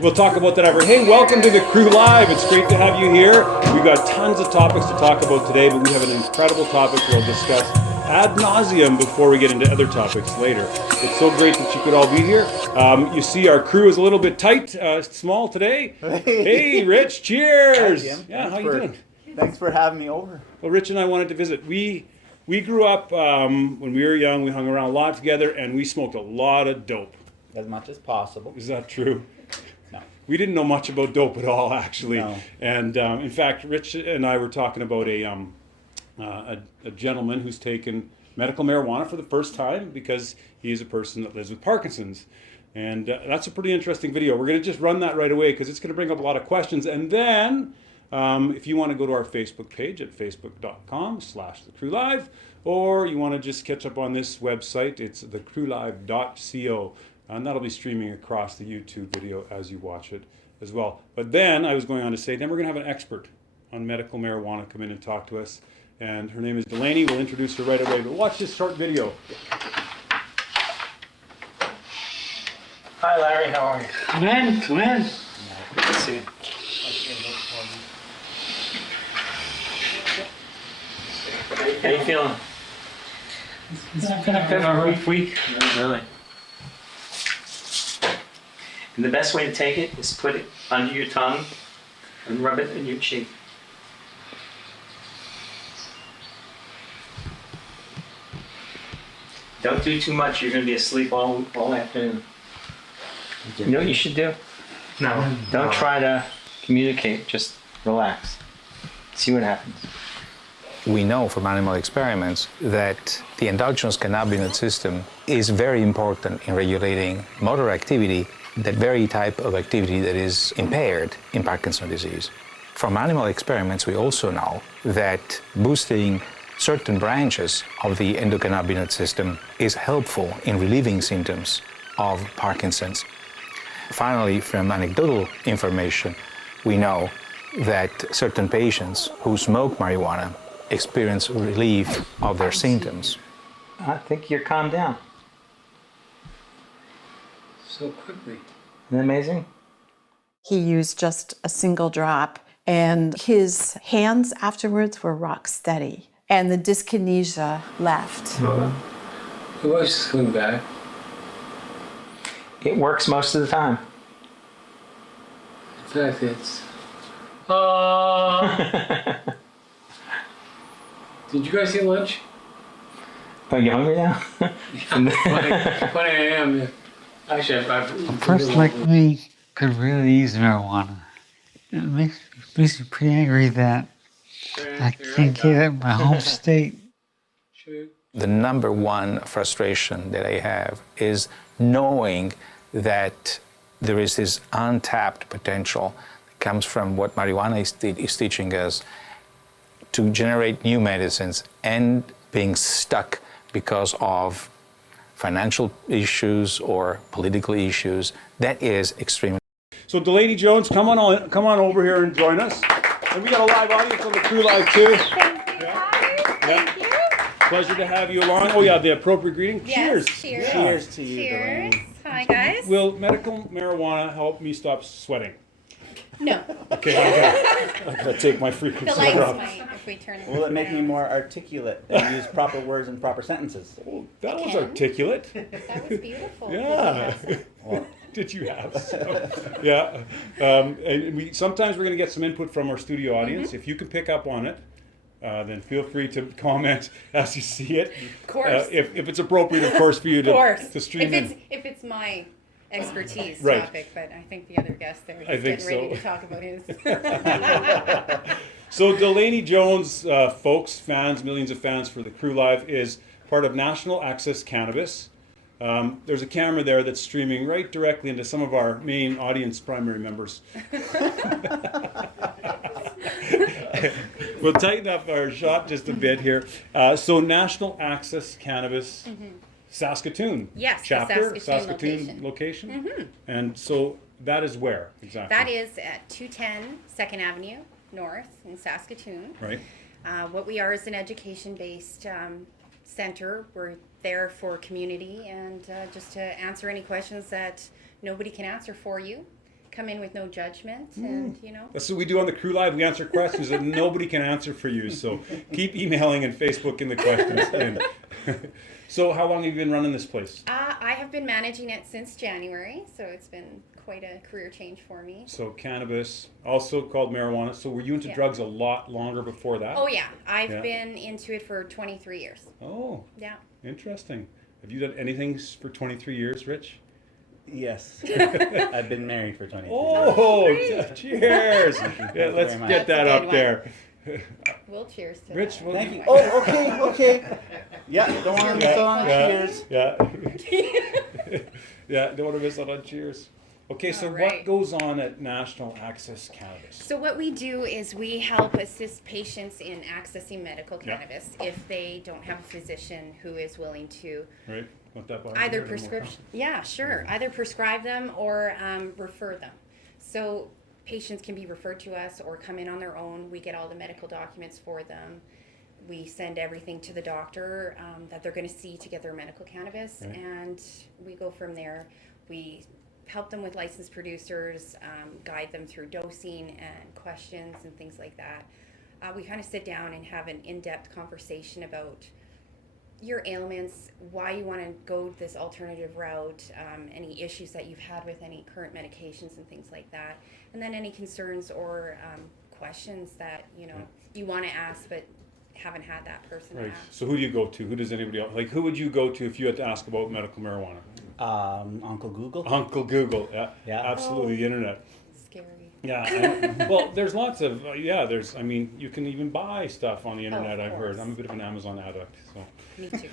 We'll talk about that ever. Hey, welcome to the Crew Live. It's great to have you here. We've got tons of topics to talk about today, but we have an incredible topic we'll discuss ad nauseum before we get into other topics later. It's so great that you could all be here. You see our crew is a little bit tight, small today. Hey, Rich, cheers. Hi, Jim. Yeah, how you doing? Thanks for having me over. Well, Rich and I wanted to visit. We grew up, when we were young, we hung around a lot together, and we smoked a lot of dope. As much as possible. Is that true? No. We didn't know much about dope at all, actually. No. And in fact, Rich and I were talking about a gentleman who's taken medical marijuana for the first time because he's a person that lives with Parkinson's. And that's a pretty interesting video. We're going to just run that right away because it's going to bring up a lot of questions. And then if you want to go to our Facebook page at facebook.com/thecrewlive, or you want to just catch up on this website, it's thecrewlive.co. And that'll be streaming across the YouTube video as you watch it as well. But then I was going on to say, then we're going to have an expert on medical marijuana come in and talk to us. And her name is Delanie. We'll introduce her right away. But watch this short video. Hi, Larry. How are you? Come in, come in. Good to see you. How you feeling? It's been a bit of a rough week. Really? And the best way to take it is put it under your tongue and rub it in your cheek. Don't do too much. You're going to be asleep all afternoon. You know what you should do? No. Don't try to communicate. Just relax. See what happens. We know from animal experiments that the endogenous cannabinoid system is very important in regulating motor activity, that very type of activity that is impaired in Parkinson's disease. From animal experiments, we also know that boosting certain branches of the endo-canabinoid system is helpful in relieving symptoms of Parkinson's. Finally, from anecdotal information, we know that certain patients who smoke marijuana experience relief of their symptoms. I think you're calmed down. So quickly. Isn't that amazing? He used just a single drop, and his hands afterwards were rock steady, and the dyskinesia left. The voice is coming back. It works most of the time. In fact, it's... Did you guys eat lunch? Are you hungry now? 1 a.m. Yeah. Actually, A person like me could really use marijuana. It makes me pretty angry that I can't get it in my home state. The number one frustration that I have is knowing that there is this untapped potential that comes from what marijuana is teaching us to generate new medicines, and being stuck because of financial issues or political issues. That is extremely. So Delanie Jones, come on over here and join us. And we got a live audience on the Crew Live too. Thank you. Pleasure to have you along. Oh yeah, the appropriate greeting. Yes, Cheers. cheers. Cheers to you, Cheers. Delanie. Hi, guys. Will medical marijuana help me stop sweating? No. Okay, I gotta take my freaking The sweater lights off. might if we turn Will it make me around. more articulate and use proper words and proper sentences? Oh, that was can. articulate. That was beautiful. Yeah. Well, Did you have some? Yeah. And sometimes we're going to get some input from our studio audience. Mm-hmm. If you can pick up on it, then feel free to comment as you see it. Of course. If it's appropriate, of course, for you Of course. to stream in. If it's my expertise Right. topic, but I think the other guest there I is think getting ready so. to talk about his. So Delanie Jones, folks, fans, millions of fans for the Crew Live, is part of National Access Cannabis. There's a camera there that's streaming right directly into some of our main audience primary members. We'll tighten up our shot just a bit here. So National Access Cannabis, Saskatoon. Yes, the chapter, Saskatoon location. Mm-hmm. And so that is where exactly? That is at 210 2nd Avenue North in Saskatoon. Right. What we are is an education-based center. We're there for community and just to answer any questions that nobody can answer for you. Come in with no judgment, and That's what we do on the Crew Live. We answer questions that nobody can answer for you. So keep emailing and Facebooking the questions in. So how long have you been running this place? I have been managing it since January, so it's been quite a career change for me. So cannabis, also called marijuana. So were you into drugs a lot longer before that? Oh yeah, I've been into it for 23 years. Oh, Yeah. interesting. Have you done anything for 23 years, Rich? Yes. I've been married for 23 years. Oh, cheers. Yeah, let's very much. get that That's a up good there. We'll cheers to Rich, that. what Thank you. Oh, okay. Yeah, don't want to miss out on cheers. Yeah. Yeah, don't want to miss out on cheers. Okay, so All what right. goes on at National Access Cannabis? So what we do is we help assist patients in accessing medical Yeah. cannabis if they don't have a physician who is willing to Right? Want that bar either here? prescription, either prescribe them or refer them. So patients can be referred to us or come in on their own. We get all the medical documents for them. We send everything to the doctor that they're going to see to get their medical cannabis, Right. and we go from there. We help them with licensed producers, guide them through dosing and questions and things like that. We kind of sit down and have an in-depth conversation about your ailments, why you want to go this alternative route, any issues that you've had with any current medications and things like that, and then any concerns or questions that you want to ask but haven't had that person Right. ask. So who do you go to? Who does anybody else? Like, who would you go to if you had to ask about medical marijuana? Uncle Google. Uncle Google. Yeah. Yeah. Absolutely. The internet. Scary. Yeah. Well, there's lots of, there's, I mean, you can even buy stuff on the internet, of I've heard. course. I'm a bit of an Amazon addict, so. Me too.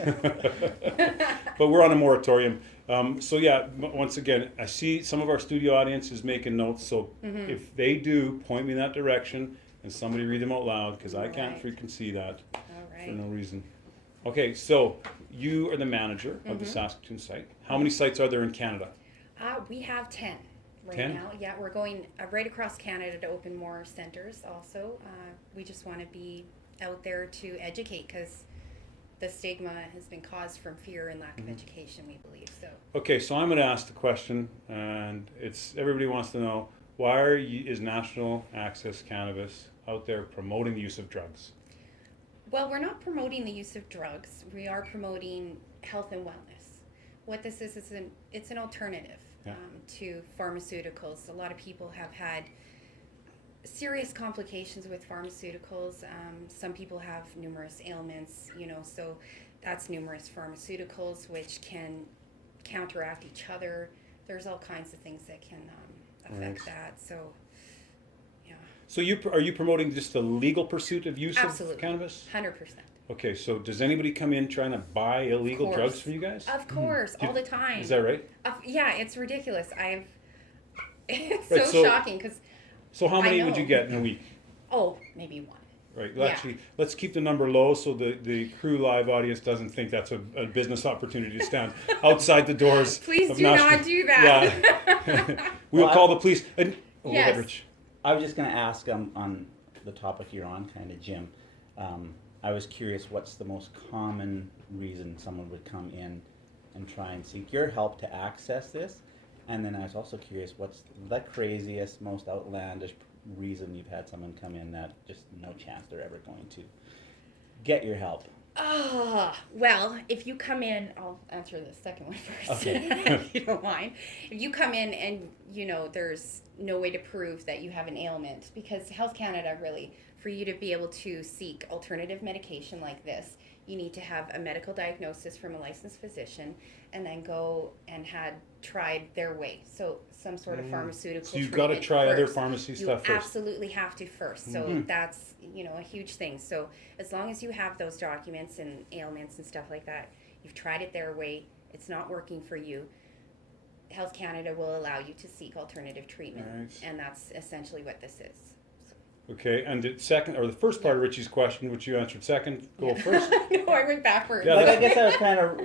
But we're on a moratorium. Once again, I see some of our studio audience is making notes, so if they do, point me in that direction and somebody read them out loud, because I can't Right. freaking see that All for right. no reason. Okay, so you are the manager of the Saskatoon site. How many sites are there in Canada? We have 10 right 10? now. Yeah, we're going right across Canada to open more centers also. We just want to be out there to educate because the stigma has been caused from fear and lack of education, we believe. So Okay, so I'm going to ask the question, and it's everybody wants to know, why is National Access Cannabis out there promoting the use of drugs? well, we're not promoting the use of drugs. We are promoting health and wellness. What this is it's an alternative Yeah. to pharmaceuticals. A lot of people have had serious complications with pharmaceuticals. Some people have numerous ailments, so that's numerous pharmaceuticals which can counteract each other. There's all kinds of things that can affect Right. that. So, yeah, So are you promoting just the legal pursuit of use absolutely, of cannabis? 100%. Okay, so does anybody come in trying to buy illegal course. drugs from you guys? Of course, all the time. Is that right? Yeah, it's ridiculous. It's Right, so so- shocking because, So how many would know. you get in a week? maybe one. Right. Well, Yeah. actually, let's keep the number low so the Crew Live audience doesn't think that's a business opportunity to stand outside the doors. Please of do National- not do that. Yeah. We will Well, call the police. And go Yes. ahead, Rich. I was just going to ask on the topic you're on, kind of, Jim. I was curious, what's the most common reason someone would come in and try and seek your help to access this? And then I was also curious, what's the craziest, most outlandish reason you've had someone come in that just no chance they're ever going to get your help? Well, if you come in, I'll answer the second one first, Okay. if you don't mind. If you come in and, there's no way to prove that you have an ailment, because Health Canada really, for you to be able to seek alternative medication like this, you need to have a medical diagnosis from a licensed physician and then go and had tried their way. So some sort of pharmaceutical So you've got to treatment try other first. pharmacy You stuff first. absolutely have to first. So that's, a huge thing. So as long as you have those documents and ailments and stuff like that, you've tried it their way, it's not working for you, Health Canada will allow you to seek alternative treatment. Right. And that's essentially what this is. Okay, and the first part of Richie's question, which you answered second, go first. No, I went backwards. Yeah, Like, I that- guess I was kind of,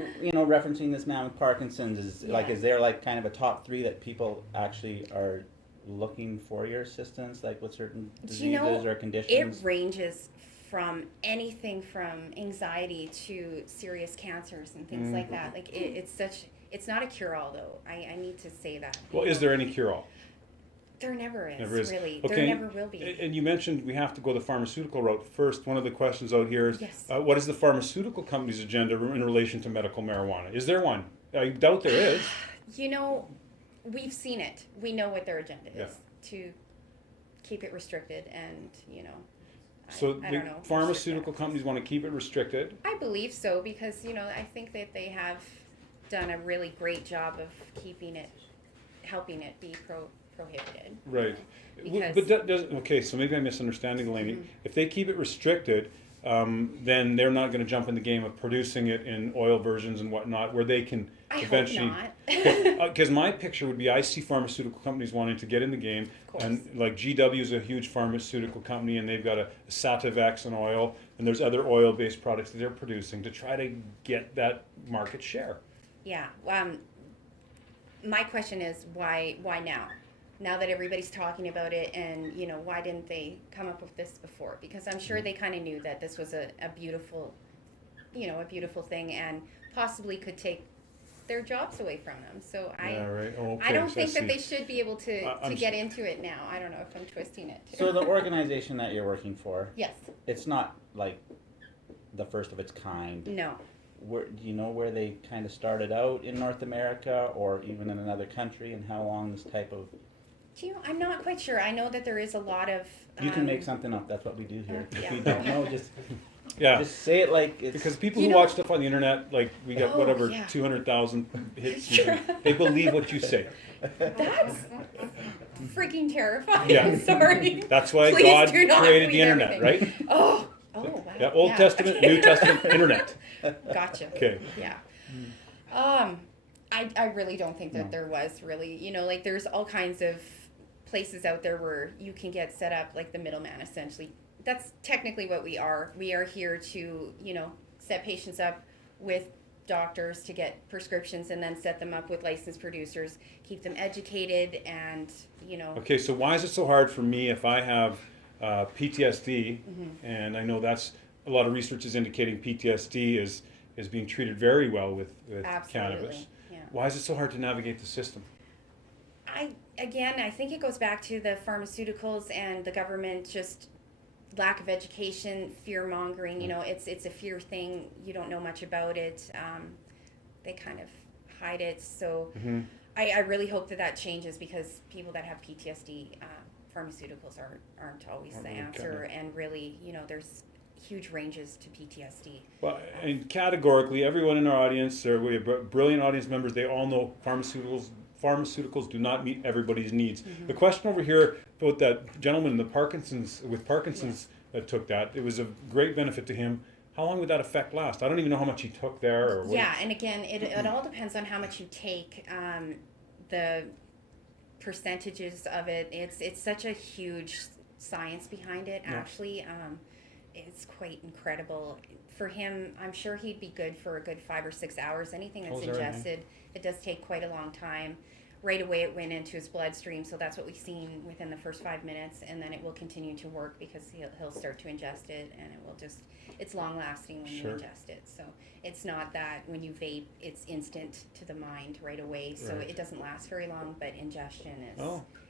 referencing this man with Parkinson's. Yeah. Is there like kind of a top 3 that people actually are looking for your assistance, like with certain Do you know, diseases or conditions? It ranges from anything from anxiety to serious cancers and things like that. Like it's not a cure-all though. I need to say that. Well, is there any cure-all? There never is, Never is. really. Okay. There never will be. And you mentioned we have to go the pharmaceutical route first. One of the questions out here is, Yes. what is the pharmaceutical company's agenda in relation to medical marijuana? Is there one? I doubt there is. You know, we've seen it. We know what their agenda is, Yeah. to keep it restricted and, you know, So I the don't know. pharmaceutical companies want to keep it restricted. I believe so because, you know, I think that they have done a really great job of keeping it, helping it be prohibited. Right. Because- But that doesn't, okay, so maybe I'm misunderstanding, Delanie. If they keep it restricted, then they're not going to jump in the game of producing it in oil versions and whatnot, where they can I eventually. hope not. Because my picture would be, I see pharmaceutical companies wanting to get in the game, course. and like GW is a huge pharmaceutical company, and they've got a Sativex and oil, and there's other oil-based products that they're producing to try to get that market share. Yeah. My question is why now? Now that everybody's talking about it, and you know, why didn't they come up with this before? Because I'm sure they kind of knew that this was a beautiful, you know, a beautiful thing, and possibly could take their jobs away from them. So Yeah, right. Oh, okay. I don't So think see. that they should be able to I'm get into it now. I don't know if I'm twisting it. So the organization that you're working for, Yes. it's not like the first of its kind. No. Where, do you know where they kind of started out in North America or even in another country, and how long this type of... Do you know, I'm not quite sure. I know that there is a lot of. You can make something up. That's what we do here. If yeah. you don't know, just Yeah. say it like it's... Because people You who know- watch stuff on the internet, like we get Oh, whatever yeah. 200,000 hits, they believe what you say. That's freaking terrifying. Yeah. I'm sorry. That's why Please God do not created the believe internet, everything. right? Oh, wow. Yeah, Old Testament, New Testament, internet. Gotcha. Okay. Yeah. I really don't think that there was really, you know, like there's all kinds of places out there where you can get set up like the middleman essentially. That's technically what we are. We are here to, you know, set patients up with doctors to get prescriptions and then set them up with licensed producers, keep them educated and, you know. Okay, so why is it so hard for me if I have PTSD, and I know that's a lot of research is indicating PTSD is being treated very well with Absolutely, cannabis. yeah. Why is it so hard to navigate the system? I think it goes back to the pharmaceuticals and the government just lack of education, fear mongering. You know, it's a fear thing. You don't know much about it. They kind of hide it. So I really hope that changes because people that have PTSD, pharmaceuticals aren't always the answer. And really, you know, there's huge ranges to PTSD. Well, and categorically, everyone in our audience, or we have brilliant audience members, they all know pharmaceuticals do not meet everybody's needs. The question over here about that gentleman with Parkinson's that took that, it was a great benefit to him. How long would that effect last? I don't even know how much he took there. Or what. Yeah, and again, it all depends on how much you take. The percentages of it, it's such a huge science behind it. Actually, it's quite incredible. For him, I'm sure he'd be good for a good 5 or 6 hours. Anything that's ingested, it does take quite a long time. Right away it went into his bloodstream, so that's what we've seen within the first 5 minutes, and then it will continue to work because he'll start to ingest it, and it will just, it's long lasting when you ingest it. So it's not that when you vape, it's instant to the mind right away, so it doesn't last very long, but ingestion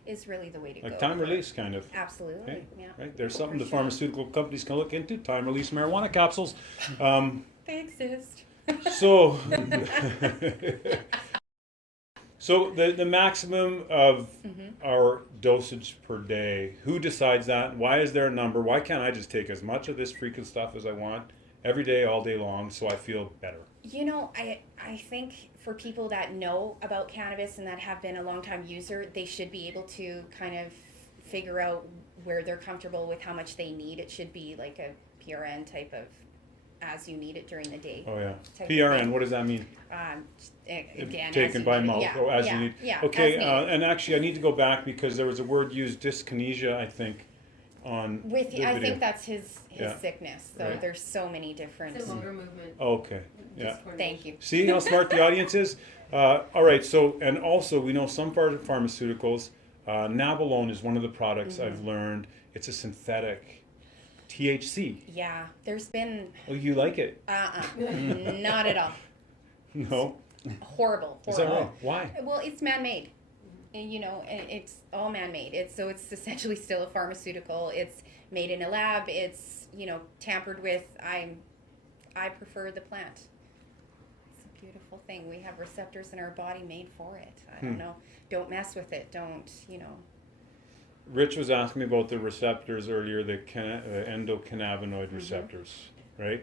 is really the way to go. Like time release, kind of. Absolutely, Okay. yeah. Right, there's something the pharmaceutical companies can look into, time release marijuana capsules. They exist. So, so the maximum of our dosage per day, who decides that? Why is there a number? Why can't I just take as much of this freaking stuff as I want every day, all day long, so I feel better? You know, I think for people that know about cannabis and that have been a long time user, they should be able to kind of figure out where they're comfortable with how much they need. It should be like a PRN type of as you need it during the day. Oh yeah. type of PRN, thing. what does that mean? Again, as Taken you by need it. mouth, Yeah, or as yeah, you need. Yeah, Okay, as needed. and actually I need to go back because there was a word used, dyskinesia, I think, on With the I video. think that's his Yeah. sickness. So Right. there's so many different. It's a motor movement. Okay, yeah. Thank you. See how smart the audience is? All right, so, and also we know some pharmaceuticals, Nabalone is one of the products I've learned. It's a synthetic. THC. Yeah, there's been Oh, you like it? not at all. No. Horrible. Is that horrible. right? Why? Well, it's man-made. And, you know, it's all man-made. It's essentially still a pharmaceutical. It's made in a lab. It's, you know, tampered with. I prefer the plant. It's a beautiful thing. We have receptors in our body made for it. I don't know. Don't mess with it. Don't, you know. Rich was asking me about the receptors earlier, the endo-cannabinoid receptors, right?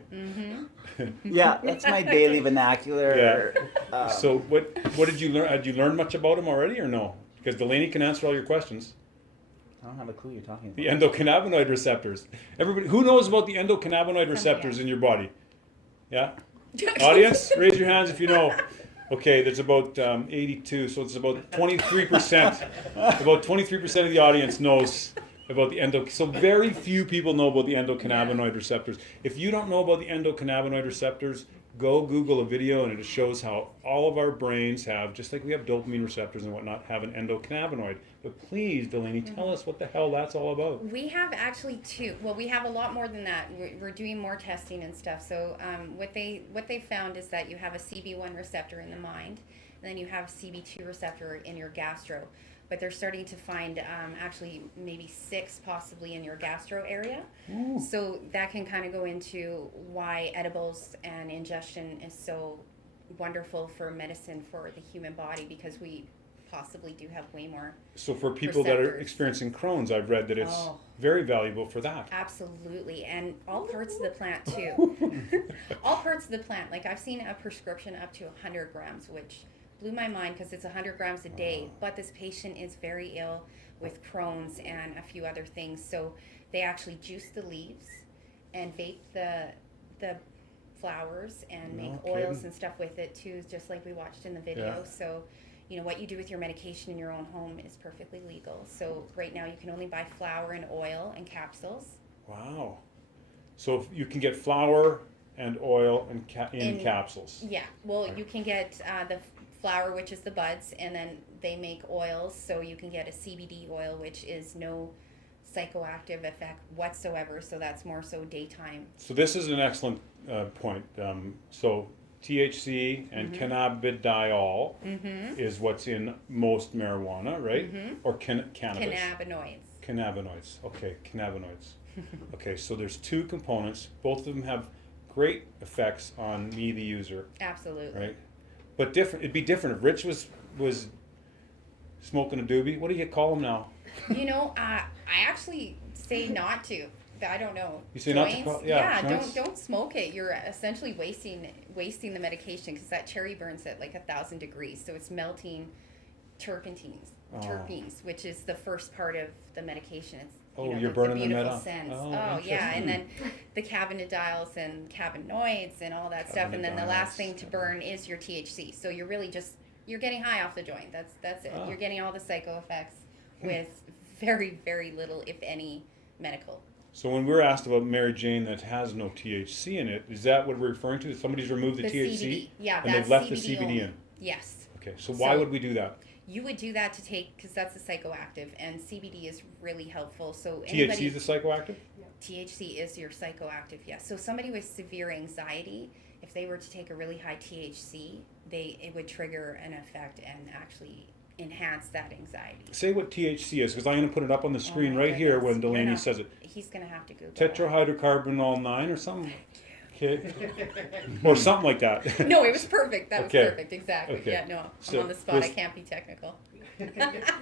Yeah, that's my daily vernacular. So what did you learn? Had you learned much about them already or no? Because Delanie can answer all your questions. I don't have a clue you're talking about. The endocannabinoid receptors. Everybody, who knows about the endocannabinoid receptors in your body? Yeah? Audience, raise your hands if you know. Okay, there's about 82, so it's about 23%. About 23% of the audience knows about the so very few people know about the endocannabinoid receptors. If you don't know about the endocannabinoid receptors, go Google a video and it shows how all of our brains have, just like we have dopamine receptors and whatnot, have an endocannabinoid. But please, Delanie, tell us what the hell that's all about. We have actually two. Well, we have a lot more than that. We're doing more testing and stuff. So what they found is that you have a CB1 receptor in the mind, and then you have a CB2 receptor in your gastro. But they're starting to find actually maybe 6 possibly in your gastro area. Ooh. So that can kind of go into why edibles and ingestion is so wonderful for medicine for the human body, because we possibly do have way more. So for people that are experiencing Crohn's, I've read that it's very valuable for that. Absolutely, and all parts of the plant too. All parts of the plant. Like I've seen a prescription up to 100 grams, which blew my mind because it's 100 grams a day. But this patient is very ill with Crohn's and a few other things, so they actually juice the leaves and vape the flowers and make oils and stuff with it too, just like we watched in the video. Yeah. So, you know, what you do with your medication in your own home is perfectly legal. So right now you can only buy flour and oil and capsules. Wow. So if you can get flour and oil in capsules. Yeah. Well, you can get the flour, which is the buds, and then they make oils. So you can get a CBD oil, which is no psychoactive effect whatsoever. So that's more so daytime. So this is an excellent point. So THC and cannabidiol is what's in most marijuana, right? Or cannabis? Cannabinoids. Cannabinoids. Okay, cannabinoids. Okay, so there's 2 components. Both of them have great effects on me, the user. Absolutely. Right? But different. It'd be different if Rich was smoking a doobie. What do you call him now? You know, I actually say not to. I don't know. You say not to call? Yeah, joints? don't smoke it. You're essentially wasting the medication, because that cherry burns at like 1,000 degrees, so it's melting terpenes, which is the first part of the medication. It's you're burning the beautiful the scents. Oh, yeah, and then the cannabinoids and cannabinoids and all that stuff, and then the last thing to burn is your THC. So you're really you're getting high off the joint. That's it. You're getting all the psycho effects with very, very little, if any, medical. So when we're asked about Mary Jane that has no THC in it, is that what we're referring to? Somebody's removed the THC? CBD. Yeah, and that's they've left CBD the CBD only. in? Yes. Okay, so why would we do that? You would do that to take, because that's a psychoactive, and CBD is really helpful. So THC is the psychoactive? THC is your psychoactive, yes. So somebody with severe anxiety, if they were to take a really high THC, it would trigger an effect and actually enhance that anxiety. Say what THC is, because I'm going to put it up on the screen right here when Delanie says it. He's going to have to Google Tetrahydrocarbonol 9 or something? Okay. Or something like that. No, it was perfect. That was perfect. Exactly. Okay. Yeah, no, So I'm on the spot. I can't be technical.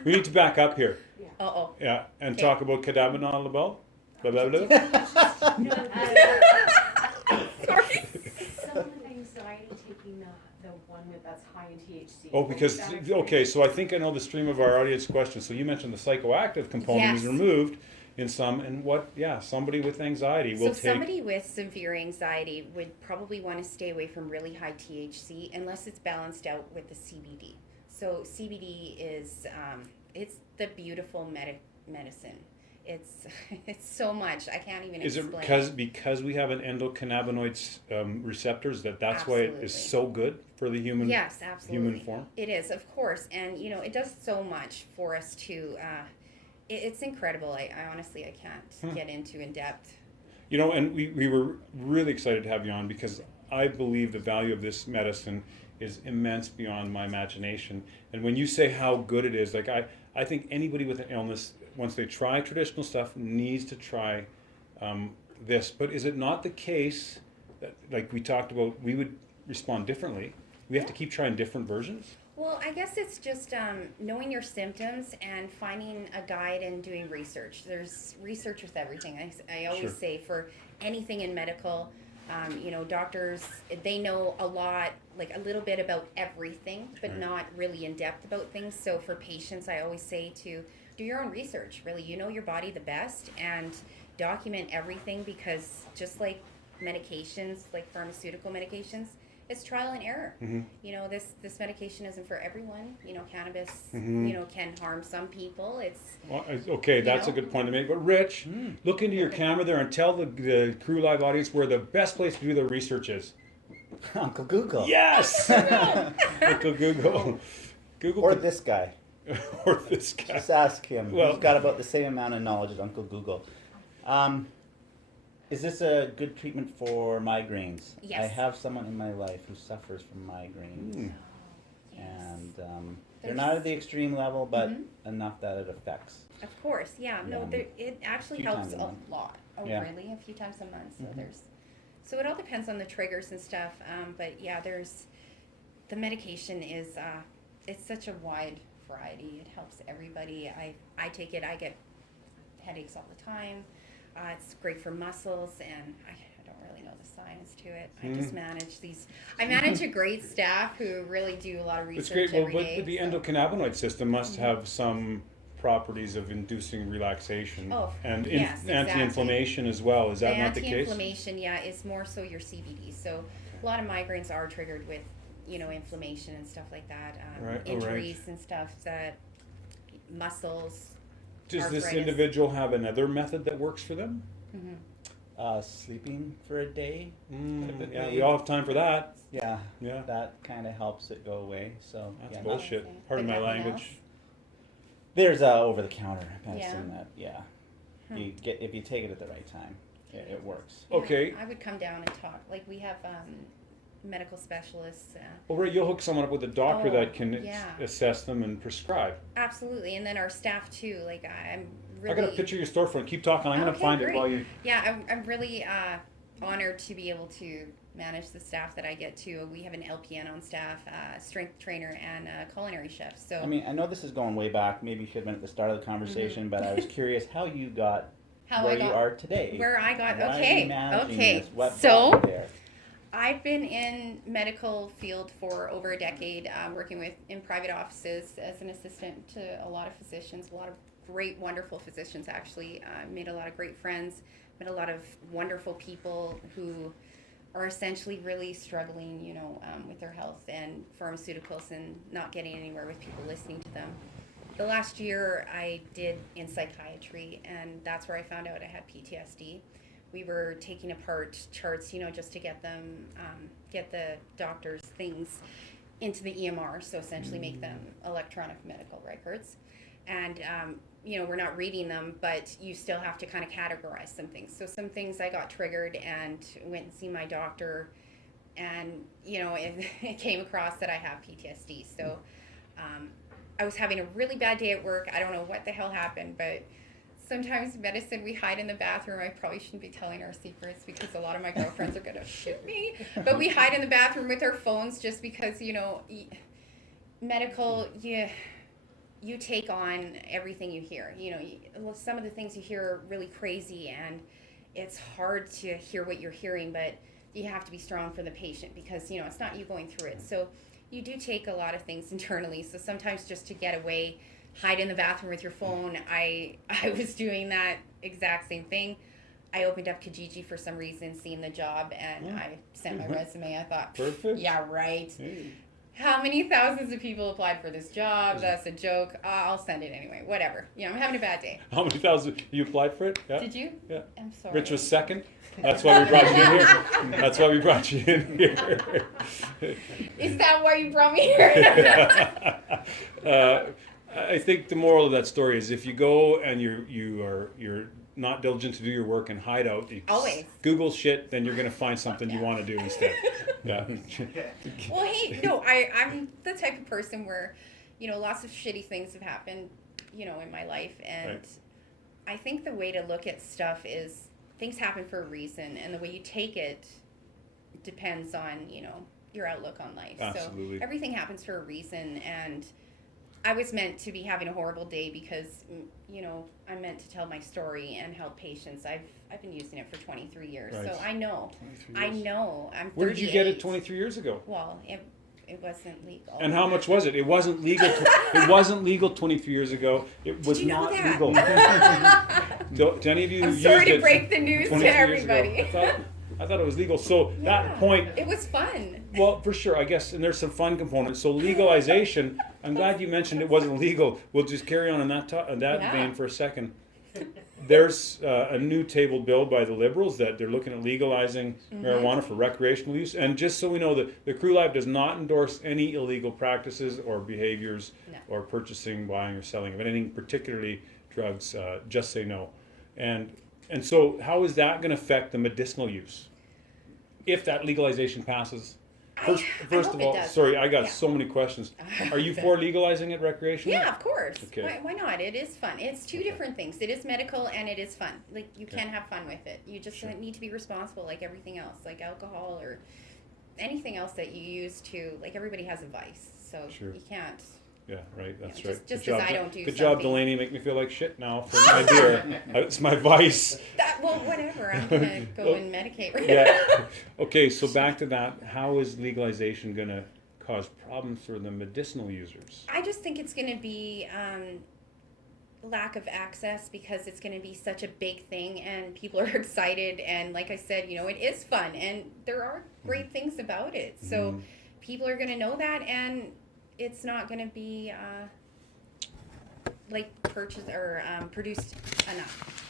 We need to back up here. Uh-oh. Yeah, and talk about cannabinol about. Blah, blah, blah. Sorry. Some anxiety taking the one that's high in THC. Oh, because, okay, so I think I know the stream of our audience question. So you mentioned the psychoactive component is removed in some, and somebody with anxiety will take. So somebody with severe anxiety would probably want to stay away from really high THC unless it's balanced out with the CBD. So CBD is, it's the beautiful medicine. It's so much. I can't even explain. Is it because we have an endocannabinoid receptors that's why it is so good for the human? Yes, absolutely. Human form. It is, of course, and it does so much for us to. It's incredible. I honestly can't get into in depth. You know, and we were really excited to have you on because I believe the value of this medicine is immense beyond my imagination. And when you say how good it is, like I think anybody with an illness, once they try traditional stuff, needs to try this. But is it not the case that, like we talked about, we would respond differently? We have to keep trying different versions? Well, I guess it's just knowing your symptoms and finding a guide and doing research. There's research with everything. I always Sure. say for anything in medical, you know, doctors, they know a lot, like a little bit about everything, but Right. not really in depth about things. So for patients, I always say to do your own research. Really, you know your body the best, and document everything, because just like medications, like pharmaceutical medications, it's trial and error. Mhm. You know, this medication isn't for everyone. You know, cannabis, Mhm. you know, can harm some people. It's Well, okay, that's a know? good point to make. But Rich, look into your camera there and tell the Crew Live audience where the best place to do their research is. Uncle Google. Yes! Uncle Google. Google Or could- this guy. or this guy. Just ask him. Well- He's got about the same amount of knowledge as Uncle Google. Is this a good treatment for migraines? Yes. I have someone in my life who suffers from migraines. Mm. yes. And they're There's- not at the extreme level, but Mhm. enough that it affects. Of course, yeah. No, Yeah. it actually Few helps times a a month. lot. Oh, Yeah. really? A few times a month. So Mhm. so it all depends on the triggers and stuff. But yeah, the medication is it's such a wide variety. It helps everybody. I take it. I get headaches all the time. It's great for muscles, and I don't really know the science to it. I just manage these. I manage a great staff who really do a lot of research It's great, well, every but day. the so- endocannabinoid system must have some properties of inducing relaxation Oh, and yes, exactly. anti-inflammation as well. Is that the not the case? anti-inflammation, yeah, is more so your CBD. So a lot of migraines are triggered with, you know, inflammation and stuff like that, Right, oh, injuries and stuff, that muscles. Does this arthritis. individual have another method that works for them? Sleeping for a day. Yeah, we all have time for that. Yeah. Yeah. That kind of helps it go away. So That's yeah, bullshit. Okay. Pardon But my nothing language. else? There's over-the-counter medicine Yeah. that, yeah, Hmm. if you take it at the right time, it works. Yeah, Okay. I would come down and talk. Like, we have medical specialists. Well, right, you'll hook someone up with a doctor Oh, that can yeah. assess them and prescribe. Absolutely, and then our staff too. Like, I'm really. I got a picture of your storefront. Keep talking. I'm going to Okay, find it great. while you. Yeah, I'm really honored to be able to manage the staff that I get to. We have an LPN on staff, strength trainer, and a culinary chef. So I mean, I know this is going way back. Maybe you should have been at the start of the conversation, but I was curious how you got Mm-hmm. How where I got you are today. where I got. Why are you Okay, managing okay. this? What So brought you there? I've been in medical field for over a decade, working in private offices as an assistant to a lot of physicians, a lot of great, wonderful physicians. Actually, made a lot of great friends, met a lot of wonderful people who are essentially really struggling, you know, with their health and pharmaceuticals, and not getting anywhere with people listening to them. The last year I did in psychiatry, and that's where I found out I had PTSD. We were taking apart charts, you know, just to get them, get the doctor's things into the EMR, so essentially make them electronic medical records. And, you know, we're not reading them, but you still have to kind of categorize some things. So some things I got triggered and went and see my doctor, and, you know, it came across that I have PTSD. So I was having a really bad day at work. I don't know what the hell happened, but sometimes medicine, we hide in the bathroom. I probably shouldn't be telling our secrets because a lot of my girlfriends are going to shoot me. But we hide in the bathroom with our phones just because, you know, medical, you take on everything you hear. You know, some of the things you hear are really crazy, and it's hard to hear what you're hearing, but you have to be strong for the patient because, you know, it's not you going through it. So you do take a lot of things internally. So sometimes just to get away, hide in the bathroom with your phone. I was doing that exact same thing. I opened up Kijiji for some reason, seen the job, and I sent my resume. I thought, Perfect. yeah, right. Hey. How many thousands of people applied for this job? That's a joke. I'll send it anyway. Whatever. You know, I'm having a bad day. How many thousand? You applied for it? Yeah. Did you? Yeah. I'm sorry. Rich was second. That's why we brought you in here. That's why we brought you in here. Is that why you brought me here? I think the moral of that story is if you go and you're not diligent to do your work and hide out. You Always. Google shit, then you're going to find something you want to do instead. Yeah. Well, hey, no, I'm the type of person where, lots of shitty things have happened, in my life. And Right. I think the way to look at stuff is things happen for a reason. And the way you take it depends on, your outlook on life. Absolutely. So everything happens for a reason. And I was meant to be having a horrible day because, I'm meant to tell my story and help patients. I've been using it for 23 years. Right. So I know. 23 I years. know. I'm 38. Where did you get it 23 years ago? Well, it wasn't legal. And how much was it? It wasn't legal. It wasn't legal 23 years ago. It was Did you know not that? legal. To any of you who I'm used sorry to it break the news to 23 years ago, everybody. I thought it was legal. So that point, It was fun. well, for sure, I guess, and there's some fun components. So legalization. I'm glad you mentioned it wasn't legal. We'll just carry on in that Yeah. vein for a second. There's a new tabled bill by the Liberals that they're looking at legalizing marijuana for recreational use. And just so we know, that the Crew Live does not endorse any illegal practices or behaviors or purchasing, buying, or selling of anything, particularly drugs. Just say no. And so how is that going to affect the medicinal use if that legalization passes? First hope of it all, does. sorry, I got Yeah. so many questions. Are you for legalizing it recreationally? Yeah, of course. Okay. Why not? It is fun. It's two different things. It is medical and it is fun. Like, you can have fun with it. You just need to be responsible like everything else, like alcohol or anything else that you use to, like, everybody has a vice. So you can't. Yeah, right. That's Yeah, right. just Good 'cause job, I don't do Good job, something. Delanie. Make me feel like shit now for my beer. It's my vice. Well, whatever. I'm going to go and medicate right Yeah. Okay, so back to that. How is legalization going to cause problems for the medicinal users? I just think it's going to be lack of access because it's going to be such a big thing and people are excited. And like I said, it is fun and there are great things about it. So people are going to know that, and it's not going to be purchased or produced enough.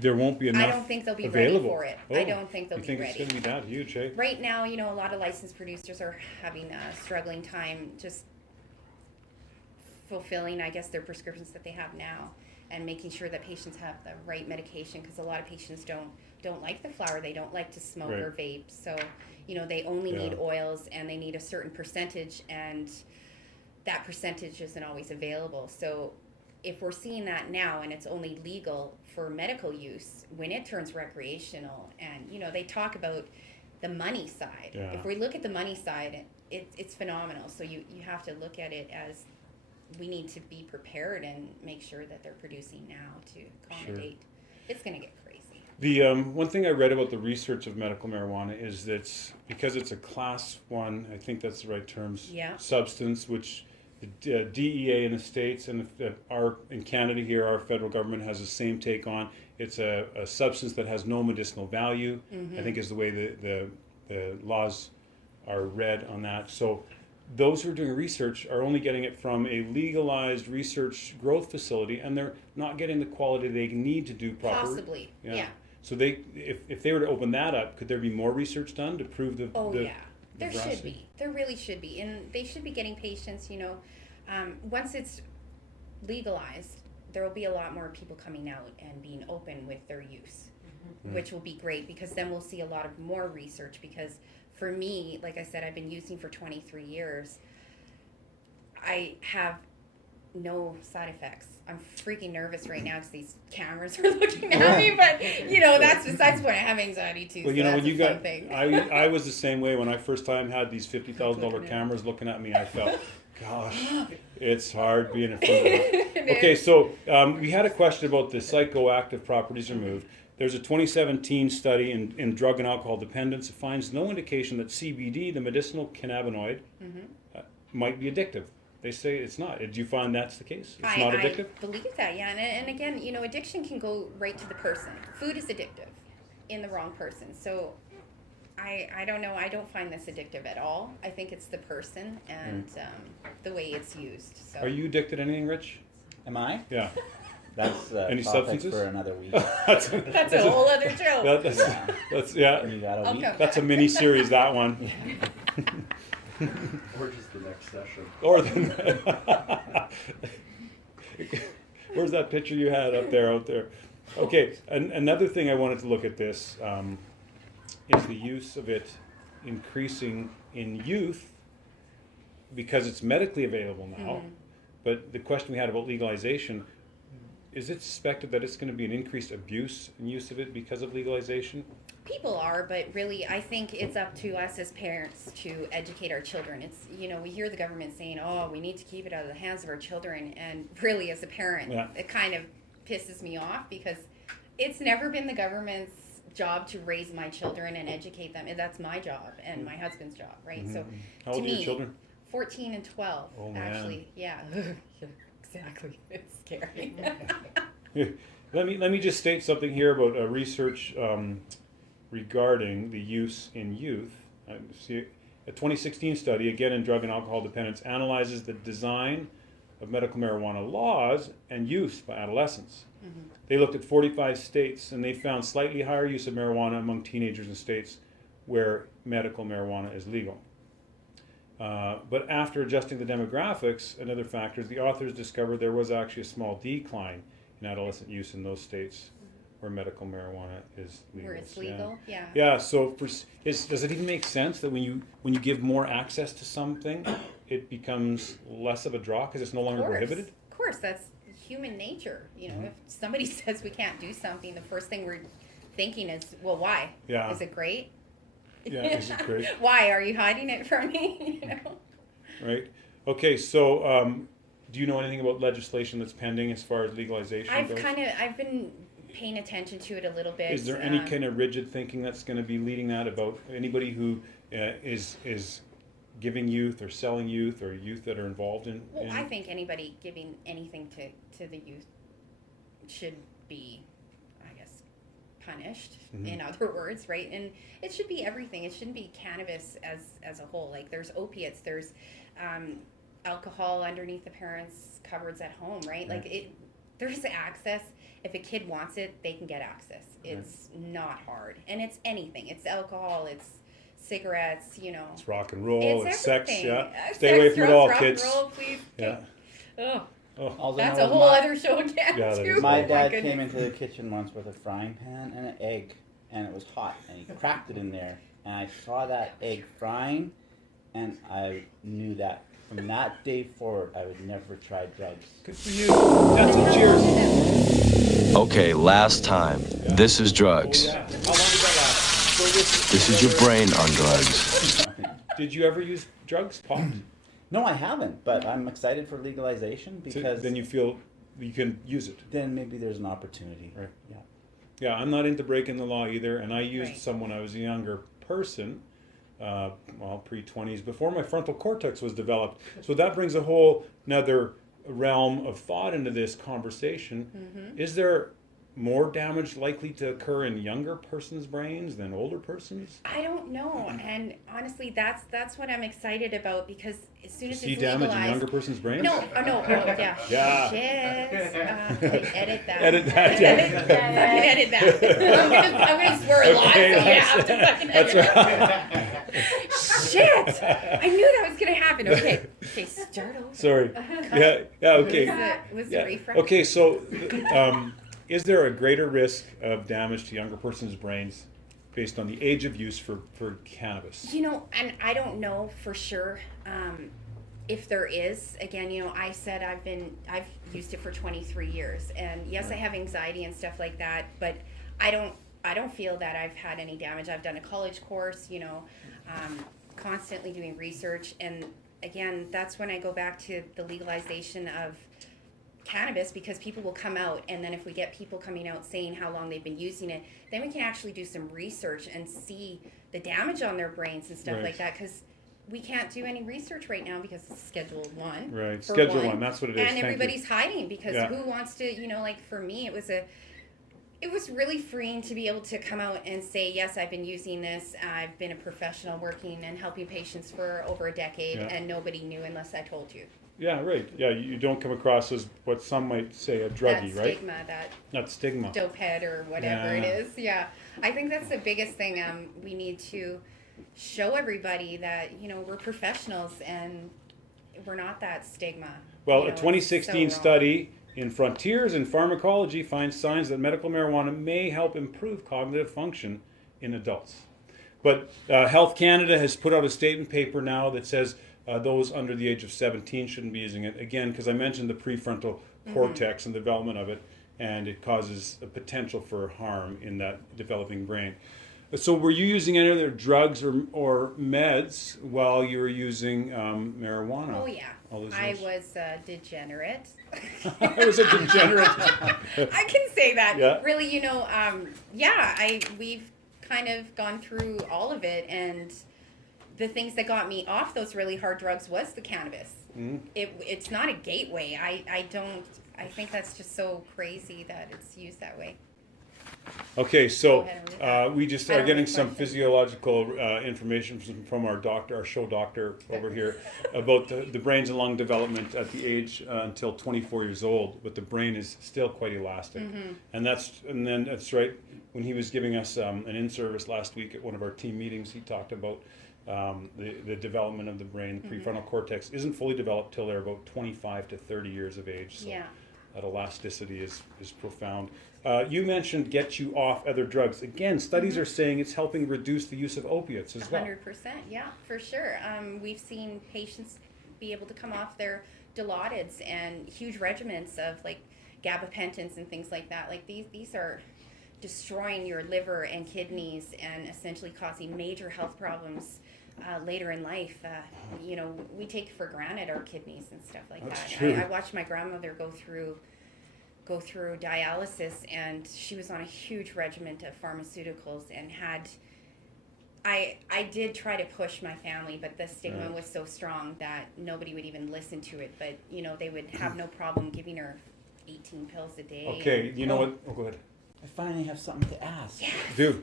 There won't be enough I don't think they'll be available. ready for it. Oh, I don't think they'll you be think ready. it's going to be that huge, eh? Right now, a lot of licensed producers are having a struggling time just fulfilling, I guess, their prescriptions that they have now, and making sure that patients have the right medication, because a lot of patients don't like the flower, they don't like to smoke Right. or vape, so they only need oils and they need a certain percentage, and that percentage isn't always available. So if we're seeing that now and it's only legal for medical use, when it turns recreational, and they talk about the money side. Yeah. If we look at the money side, it's phenomenal. So you have to look at it as we need to be prepared and make sure that they're producing now to accommodate. It's going to get crazy. The one thing I read about the research of medical marijuana is that because it's a class 1, I think that's the right terms, substance, which the DEA in the States and in Canada here, our federal government has the same take on. It's a substance that has no medicinal value, I think is the way the laws are read on that. So those who are doing research are only getting it from a legalized research growth facility, and they're not getting the quality they need to do proper. Possibly, yeah. So if they were to open that up, could there be more research done to prove the There veracity? should be. There really should be. And they should be getting patients, once it's legalized, there will be a lot more people coming out and being open with their use, which will be great, because then we'll see a lot of more research. Because for me, like I said, I've been using for 23 years. I have no side effects. I'm freaking nervous right now because these cameras are looking at me, but that's besides the point. I have anxiety too. Well, so that's when you a fun got, thing. I was the same way when I first time had these $50,000 cameras looking at me. I felt, gosh, it's hard being in front of them. Okay, so we had a question about the psychoactive properties removed. There's a 2017 study in drug and alcohol dependence. It finds no indication that CBD, the medicinal cannabinoid, might be addictive. They say it's not. Did you find that's the case? It's not addictive? I believe that, yeah. And again, addiction can go right to the person. Food is addictive in the wrong person. So I don't know. I don't find this addictive at all. I think it's the person and the way it's used. So. Are you addicted to anything, Rich? Am I? Yeah. That's Any topic substances? for another week. That's a whole other show. That's yeah. You got a week? That's a mini series. That one. Or just the next session. Or where's that picture you had out there? Okay, another thing I wanted to look at this is the use of it increasing in youth because it's medically available now. But the question we had about legalization, is it suspected that it's going to be an increased abuse and use of it because of legalization? People are, but really, I think it's up to us as parents to educate our children. It's, we hear the government saying, oh, we need to keep it out of the hands of our children. And really, as a parent, it kind of pisses me off because it's never been the government's job to raise my children and educate them. And that's my job and my husband's job, right? So, How old are your children? 14 and 12, Oh, actually. Yeah, exactly. It's scary. Let me just state something here about research regarding the use in youth. See, a 2016 study, again in drug and alcohol dependence, analyzes the design of medical marijuana laws and use by adolescents. They looked at 45 states and they found slightly higher use of marijuana among teenagers in states where medical marijuana is legal. But after adjusting the demographics and other factors, the authors discovered there was actually a small decline in adolescent use in those states where medical marijuana is legal. Where it's legal, yeah. Yeah. So, does it even make sense that when you give more access to something, it becomes less of a draw because it's no longer prohibited? Of course, that's human nature. If somebody says we can't do something, the first thing we're thinking is, well, why? Yeah. Is it great? Yeah, is it great? Why are you hiding it from me? Right. Okay. So, do you know anything about legislation that's pending as far as legalization goes? I've been paying attention to it a little bit. Is there any kind of rigid thinking that's going to be leading that about anybody who is giving youth or selling youth or youth that are involved in? Well, I think anybody giving anything to the youth should be, I guess, punished. In other words, right? And it should be everything. It shouldn't be cannabis as a whole. Like there's opiates, there's alcohol underneath the parents' cupboards at home, right? Like there's access. If a kid wants it, they can get access. It's not hard, and it's anything. It's alcohol. It's cigarettes. It's rock and roll. It's sex. everything. Yeah. Stay away from it all, kids. Rock and roll, please. Yeah. Oh, that's a whole other show again. Yeah, too. My Oh, dad goodness. came into the kitchen once with a frying pan and an egg, and it was hot, and he cracked it in there, and I saw that egg frying, and I knew that from that day forward, I would never try drugs. Good for you. That's what cheers. Okay, last time. This is drugs. Yeah. How long did that last? So This is your brain on drugs. Did you ever use drugs? Pot? No, I haven't, but I'm excited for legalization because Then you feel you can use it. then maybe there's an opportunity. Right. Yeah. Yeah, I'm not into breaking the law either, and I used Right. some when I was a younger person, pre-20s, before my frontal cortex was developed. So that brings a whole another realm of thought into this conversation. Is there more damage likely to occur in younger persons' brains than older persons? I don't know, and honestly, that's what I'm excited about because as soon as See it's damage legalized, in younger persons' brains? no, yeah, Yeah. shit. Edit that. Edit that, yeah. Fucking edit that. I'm gonna swear a lot, so you have to fucking edit That's right. Shit! I knew that was gonna happen. Okay, start over. Sorry. Yeah, okay. Was Yeah. the refresh? Okay, so is there a greater risk of damage to younger persons' brains based on the age of use for cannabis? And I don't know for sure if there is. Again, I said I've used it for 23 years, and yes, I have anxiety and stuff like that, but I don't feel that I've had any damage. I've done a college course, constantly doing research, and again, that's when I go back to the legalization of cannabis, because people will come out, and then if we get people coming out saying how long they've been using it, then we can actually do some research and see the damage on their brains and stuff like that, because we can't do any research right now because it's Schedule 1. Right, for Schedule one. 1, that's what it is. And Thank you. everybody's hiding because Yeah. who wants to, like for me, it was really freeing to be able to come out and say, yes, I've been using this. I've been a professional working and helping patients for over a decade, and nobody knew unless I told you. Yeah, right. Yeah, you don't come across as what some might say a druggie, That right? stigma, That stigma. dope head or whatever it is. Yeah, I think that's the biggest thing. We need to show everybody that we're professionals and we're not that stigma. Well, a it's 2016 so wrong. study in Frontiers in Pharmacology finds signs that medical marijuana may help improve cognitive function in adults. But Health Canada has put out a statement paper now that says those under the age of 17 shouldn't be using it. Again, because I mentioned the prefrontal cortex and the development of it, and it causes a potential for harm in that developing brain. So were you using any other drugs or meds while you were using marijuana? Oh yeah, I was a degenerate. I was a degenerate. I can say that. Yeah. Really, we've kind of gone through all of it, and the things that got me off those really hard drugs was the cannabis. It's not a gateway. I think that's just so crazy that it's used that way. Okay, so ahead, we just I are don't getting have a some question. physiological information from our doctor, our show doctor over here, about the brain's and lung development at the age until 24 years old, but the brain is still quite elastic. And then that's right. When he was giving us an in-service last week at one of our team meetings, he talked about the development of the brain. The prefrontal cortex isn't fully developed till they're about 25 to 30 years of age. So that elasticity is profound. You mentioned get you off other drugs. Again, studies are saying it's helping reduce the use of opiates as well. 100%, yeah, for sure. We've seen patients be able to come off their Dilaudids and huge regimens of like gabapentins and things like that. Like these are destroying your liver and kidneys and essentially causing major health problems later in life. We take for granted our kidneys and stuff like That's that. true. I watched my grandmother go through dialysis, and she was on a huge regimen of pharmaceuticals and had I did try to push my family, but the stigma was so strong that nobody would even listen to it. But they would have no problem giving her 18 pills a day. Okay, you know what? Oh, go ahead. I finally have something to ask. Do.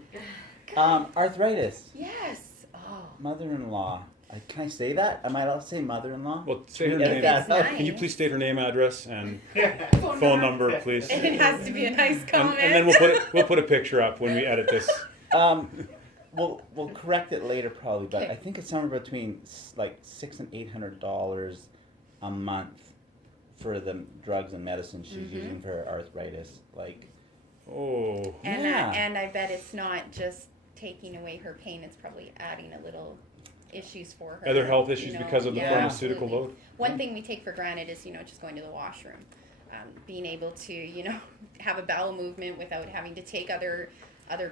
Arthritis. Yes. Oh. Mother-in-law. Can I say that? Am I allowed to say mother-in-law? Well, say her Edit name. that out. Nice. Can you please state her name, address, and phone number, please? And it has to be a nice comment. And then we'll put a picture up when we edit this. We'll correct it later probably, but Okay. I think it's somewhere between like $600 and $800 a month for the drugs and medicine she's using for her arthritis. Oh. And I bet it's not just taking away her pain; it's probably adding a little issues for her. Other health issues because of the pharmaceutical absolutely. load? One thing we take for granted is just going to the washroom, being able to have a bowel movement without having to take other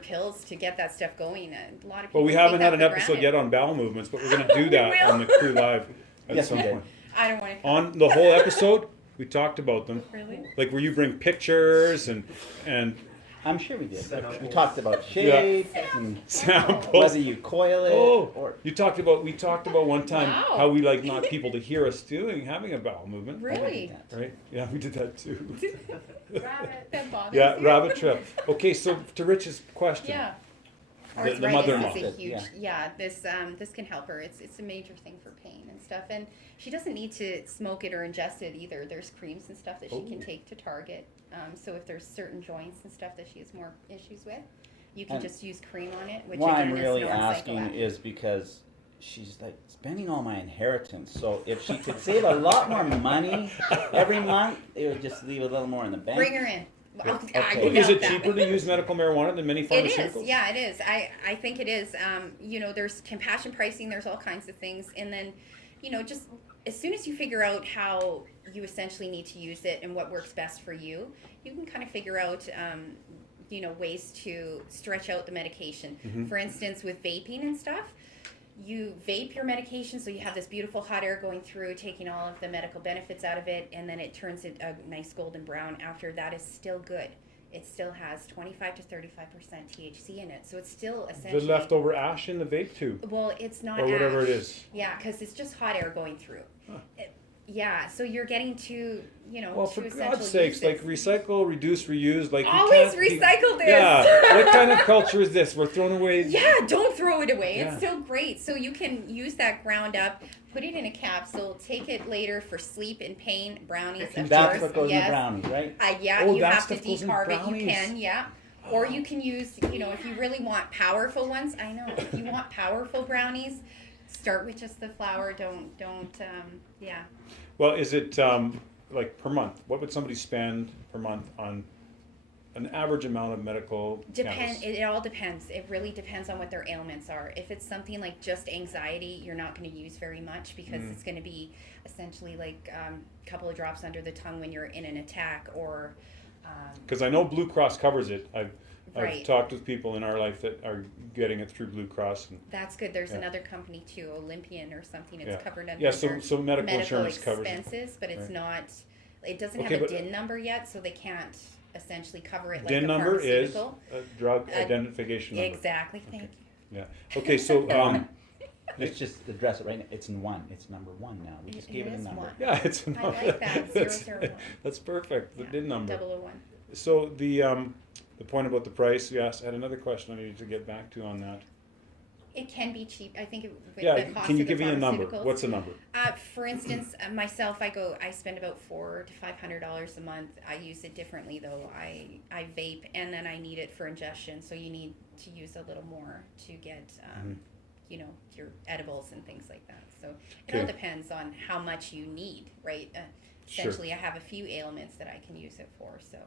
pills to get that stuff going. A lot of people. Well, we take haven't that had an for episode granted. yet on bowel movements, but we're going to do that will. on the Crew Live at Yes, some we did. point. I don't want to. On the whole episode, we talked about them. Really? Like where you bring pictures and I'm sure we did. We talked about shapes and samples. whether you coil it or we talked about one time Wow. how we like not people to hear us having a bowel movement. Really? Right? Yeah, we did that too. Rabbit. That bothers Yeah, you? rabbit trail. Okay, so to Rich's question. Yeah. The Arthritis mother-in-law. is a huge, Yeah. this can help her. It's a major thing for pain and stuff, and she doesn't need to smoke it or ingest it either. There's creams and stuff that she can take to target. So if there's certain joints and stuff that she has more issues with, you can And just use cream on it. Which why again I'm really is asking non-psychoactive. is because she's like spending all my inheritance. So if she could save a lot more money every month, it would just leave a little more in the bank. Bring her in. I Okay. can Is help it that. cheaper to use medical marijuana than many It pharmaceuticals? is, yeah, it is. I think it is. There's compassion pricing. There's all kinds of things, and then, just as soon as you figure out how you essentially need to use it and what works best for you, you can kind of figure out, ways to stretch out the medication. For instance, with vaping and stuff, you vape your medication, so you have this beautiful hot air going through, taking all of the medical benefits out of it, and then it turns it a nice golden brown. After that is still good. It still has 25 to 35% THC in it, so it's still essentially The leftover ash in the vape tube, Well, it's not or whatever ash. it is. Yeah, because it's just hot air going through. So you're getting to Well, to for essentially God's sakes, use like this. recycle, reduce, reuse. Like you Always can't keep- recycle this. Yeah. What kind of culture is this? We're throwing away. Yeah, don't throw it away. Yeah. It's still great. So you can use that ground up, put it in a capsule, take it later for sleep and pain, brownies, of That's course. what goes yes. in the brownies, right? Oh, You that have to stuff goes in decarb it. You brownies. can, yeah. Or you can use, if you really want powerful ones. I know. If you want powerful brownies, start with just the flour. Don't. Yeah. Well, is it like per month, what would somebody spend per month on an average amount of medical cannabis? It all depends. It really depends on what their ailments are. If it's something like just anxiety, you're not going to use very much because it's going to be essentially like a couple of drops under the tongue when you're in an attack, or because I know Blue Cross covers it. I've Right. talked with people in our life that are getting it through Blue Cross. And, that's good. There's Yeah. another company too, Olympian or something. It's Yeah. covered under Yeah, so- their so medical insurance covers it. expenses, but it's Right. not. It doesn't Okay, have a but- DIN number yet, so they can't essentially cover it like DIN a number is pharmaceutical. a drug identification number. Exactly. Thank you. Yeah. Okay, so Let's just address it right now. It's in one. It's number one now. We just It gave it a is number. one. yeah, it's a I number. like that. That's- 001. That's perfect. The Yeah, DIN number. 001. So the point about the price, yes, I had another question I needed to get back to on that. It can be cheap. I think with Yeah, the cost can you of the give me a number? pharmaceuticals. What's a number? For instance, myself, I spend about $400 to $500 a month. I use it differently though. I vape and then I need it for ingestion, so you need to use a little more to get, you know, your edibles and things like that. So it all Okay. depends on how much you need, right? Sure. Essentially, I have a few ailments that I can use it for, so.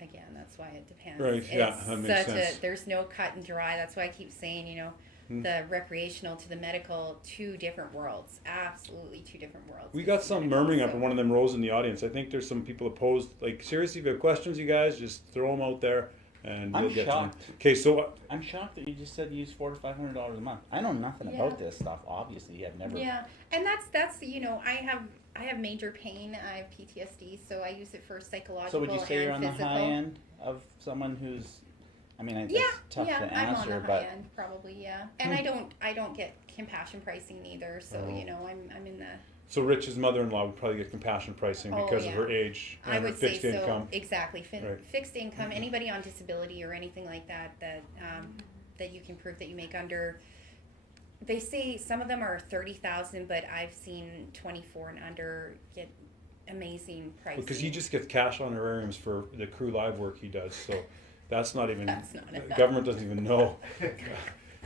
Again, that's why it depends. Right, yeah, that makes sense. There's no cut and dry. That's why I keep saying, you know, the recreational to the medical, two different worlds. Absolutely two different worlds. We got It's some medical, murmuring up so- in one of them rows in the audience. I think there's some people opposed. Like, seriously, if you have questions, you guys, just throw them out there and I'm we'll get shocked. to them. Okay, so I'm shocked that you just said you use $400 to $500 a month. I know nothing Yeah. about this stuff. Obviously, I've never. Yeah, and that's you know, I have major pain. I have PTSD, so I use it for psychological So would you say and you're on physical. the high end of someone who's? I mean, Yeah, it's tough yeah, to I'm on answer, the high but end probably, yeah. And I don't get compassion pricing either, so you know, I'm in the. so Rich's mother-in-law would probably get compassion pricing Oh, because of yeah. her age and I her would say fixed so. income. Exactly. Right. Fixed income. Anybody on disability or anything like that that you can prove that you make under. They say some of them are 30,000, but I've seen 24 and under get amazing pricing. Because he just gets cash honorariums for the Crew Live work he does, so that's not even. That's not enough. Government doesn't even know.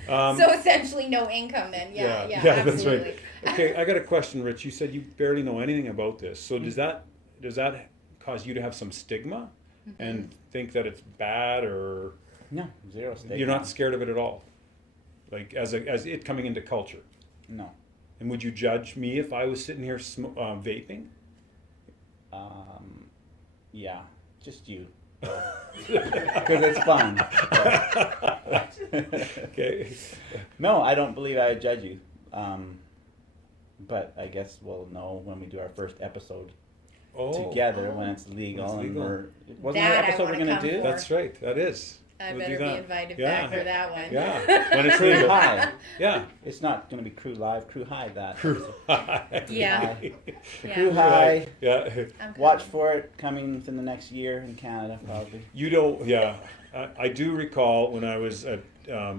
So essentially no income then. Yeah, that's absolutely. right. Okay, I got a question, Rich. You said you barely know anything about this. So does that cause you to have some stigma and think that it's bad, or no, zero stigma. you're not scared of it at all? Like as it coming into culture. No. And would you judge me if I was sitting here vaping? Yeah, just you. Because it's fun. Okay. No, I don't believe I would judge you. But I guess we'll know when we do our first episode together when it's legal. It's legal. And wasn't That there I an episode we're wanna going come to do? for. That's right. That is. I We'll better do be that. invited Yeah. back for that one. Yeah. When it's Crew legal. High. Yeah. It's not going to be Crew Live, Crew High. That Crew High. Yeah. The Yeah. Crew High. Yeah. I'm Watch coming. for it coming within the next year in Canada, probably. You don't, yeah. I do recall when I was a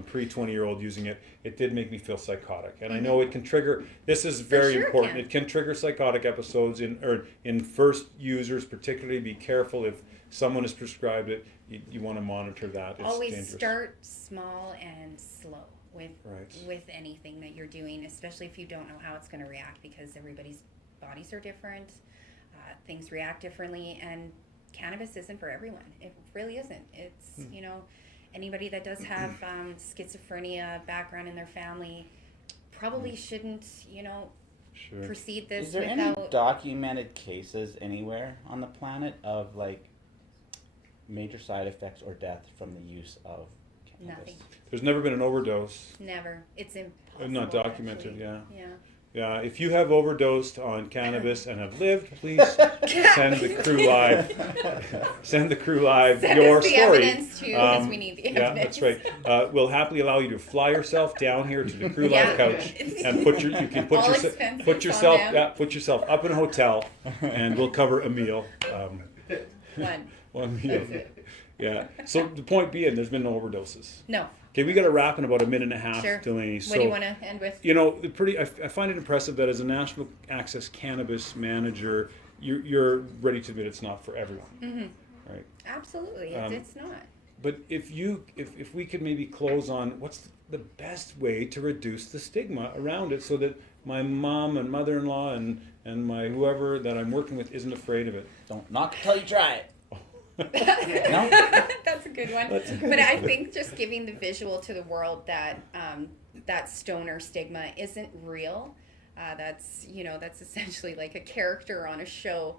pre-20-year-old using it, it did make me feel psychotic. And I know it can trigger, this is very sure it important, can. it can trigger psychotic episodes in first users, particularly. Be careful if someone has prescribed it, you want to monitor that. It's Always dangerous. start small and slow with Right. with anything that you're doing, especially if you don't know how it's going to react, because everybody's bodies are different, things react differently, and cannabis isn't for everyone. It really isn't. It's you know, anybody that does have schizophrenia background in their family probably shouldn't, you know, Sure. proceed this Is there without. any documented cases anywhere on the planet of like major side effects or death from the use of cannabis? Nothing. There's never been an overdose. Never. It's impossible. Not documented, actually. yeah. Yeah. Yeah, if you have overdosed on cannabis and have lived, please send the Crew Live. Send the Crew Live Send your us the story. evidence, too, 'cause we need the Yeah, evidence. that's right. We'll happily allow you to fly yourself down here to the Crew Live Yeah. couch and you can All expenses put yourself on them. put yourself up in a hotel, and we'll cover a meal. One meal. That's it. Yeah. So the point being, there's been no overdoses. No. Okay, we got to wrap in about a minute and a half, Sure. Delanie. What do you want to end with? You know, I find it impressive that as a national access cannabis manager, you're ready to admit it's not for everyone. Mm-hmm. Right. Absolutely. Um, It's not. but if we could maybe close on what's the best way to reduce the stigma around it, so that my mom and mother-in-law and my whoever that I'm working with isn't afraid of it. Don't knock it till you try it. No? That's a good one. But I think just giving the visual to the world that that stoner stigma isn't real. That's essentially like a character on a show.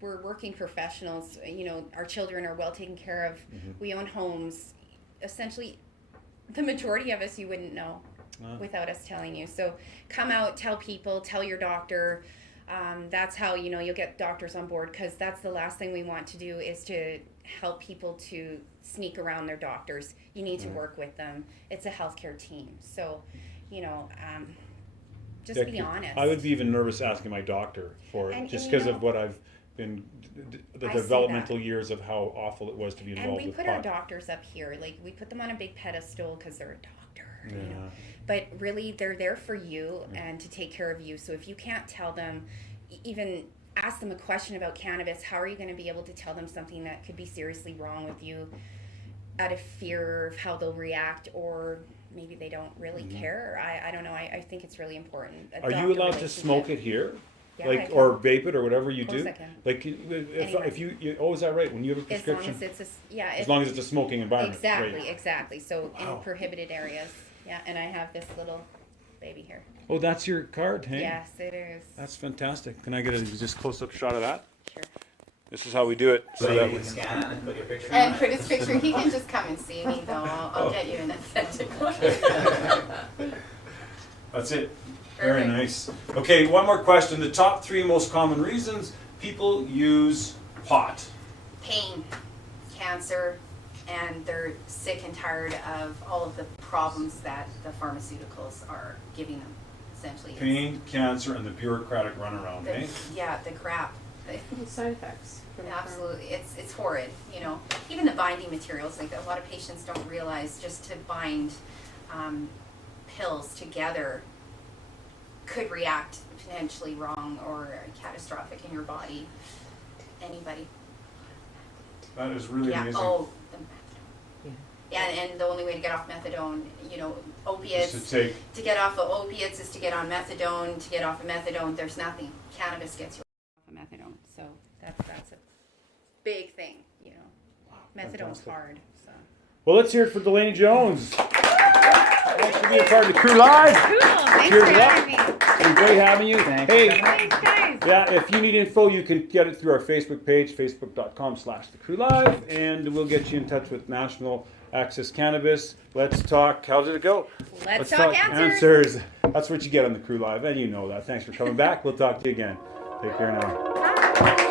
We're working professionals. Our children are well taken care of. We own homes. Essentially, the majority of us you wouldn't know without us telling you. So come out, tell people, tell your doctor. That's how you'll get doctors on board, because that's the last thing we want to do is to help people to sneak around their doctors. You need to work with them. It's a healthcare team. So, just be honest. I would be even nervous asking my doctor for it, just because of what I've been, the I developmental years of how awful it was to be involved with pot. And we put our doctors up here. Like, we put them on a big pedestal because they're a doctor, But really, they're there for you and to take care of you. So if you can't tell them, even ask them a question about cannabis, how are you going to be able to tell them something that could be seriously wrong with you out of fear of how they'll react, or maybe they don't really care? I don't know. I think it's really important. Are you allowed to smoke it here? Yeah, or vape it or whatever you do? I can. Like, if you is that right? When you have a prescription? As long as it's as long as it's a smoking environment. Exactly. So in prohibited areas. Yeah, and I have this little baby here. Oh, that's your card, hey? Yes, it is. That's fantastic. Can I get a just close-up shot of that? Sure. This is how we do it. So that we scan it and put your picture And put his picture. He can just come and see me, though. I'll get you an authentic one. That's it. Very nice. Okay, one more question. The top 3 most common reasons people use pot. Pain, cancer, and they're sick and tired of all of the problems that the pharmaceuticals are giving them, essentially. Pain, cancer, and the bureaucratic runaround, eh? Yeah, the crap. The side effects. Absolutely, it's horrid. Even the binding materials. Like, a lot of patients don't realize just to bind pills together could react potentially wrong or catastrophic in your body. Anybody? That is really amazing. Oh, the methadone. Yeah, and the only way to get off methadone, opiates. To get off of opiates is to get on methadone. To get off of methadone, there's nothing. Cannabis gets you off of methadone. So that's a big thing, Wow, Methadone's fantastic. hard. So. Well, let's hear it for Delanie Jones. Thanks for being part of the Crew Live. Cool. Thanks Cheers for having me. It's been great having you. Hey, Thanks, guys. yeah, if you need info, you can get it through our Facebook page, facebook.com/thecrewlive, and we'll get you in touch with National Access Cannabis. Let's talk. How did it go? Let's talk answers. That's what you get on the Crew Live, and you know that. Thanks for coming back. We'll talk to you again. Take care now. Bye.